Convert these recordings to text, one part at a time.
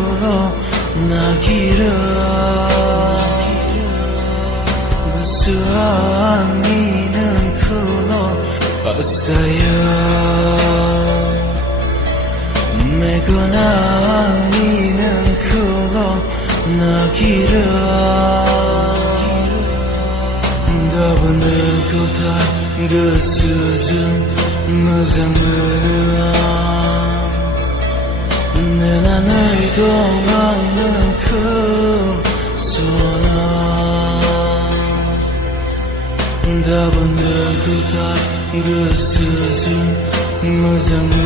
크로 나기를 무수한 니는 크로 어스타요 매거나 니는 크로 나기를 더블 고다 그 수준 무장르는 내 나의 동안은 그 소나 더블 고다 그 수준 무장르는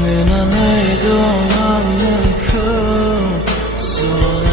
내 나의 동안은 그 소나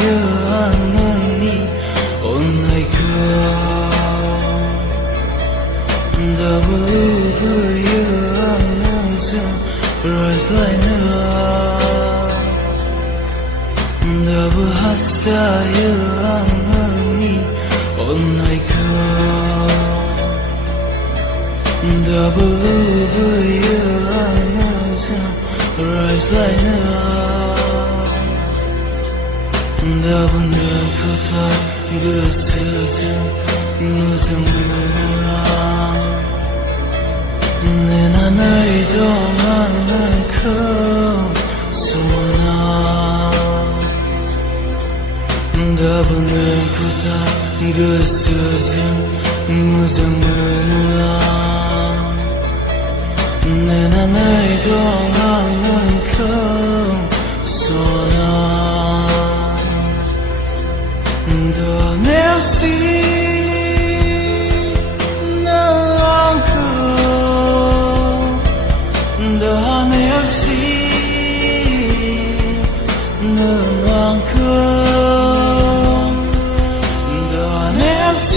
Hastayani onayka Dabuyanızı razlayna Dabu hastayani onayka Dabuyanızı razlayna 더블 고다 그 수준 무장르는 내 나의 동안은 그 소나 더블 고다 그 수준 무장르는 내 나의 동안은 그 소나 더 내없이 너안고 더 내없이 너안고 더 내없이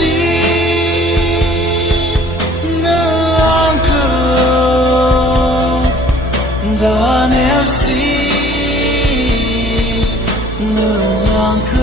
너안고 더 내없이 너안고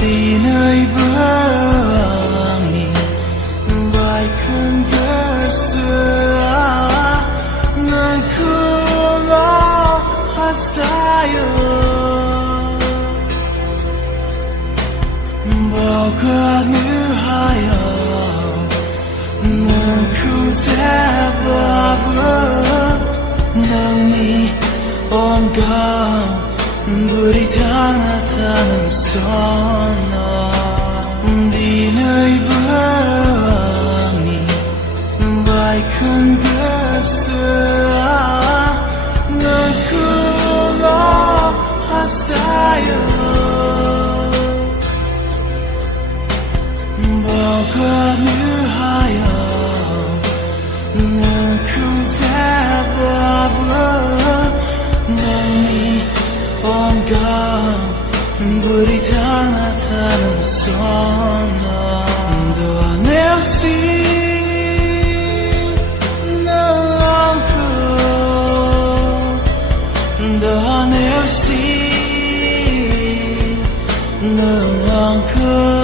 Dina'y buhangin Baikkan kasih Ng kulo hastayo Baka nihaya Ng kusebaba Nang ni onggang Beritang natanang sana Di na'y buhangin Baikkan kasih Ng kulo hastayo Baka nihaya Ng kusebaba Nang ni onggang Berita tanah sana doa nefsi nangku doa nefsi nangku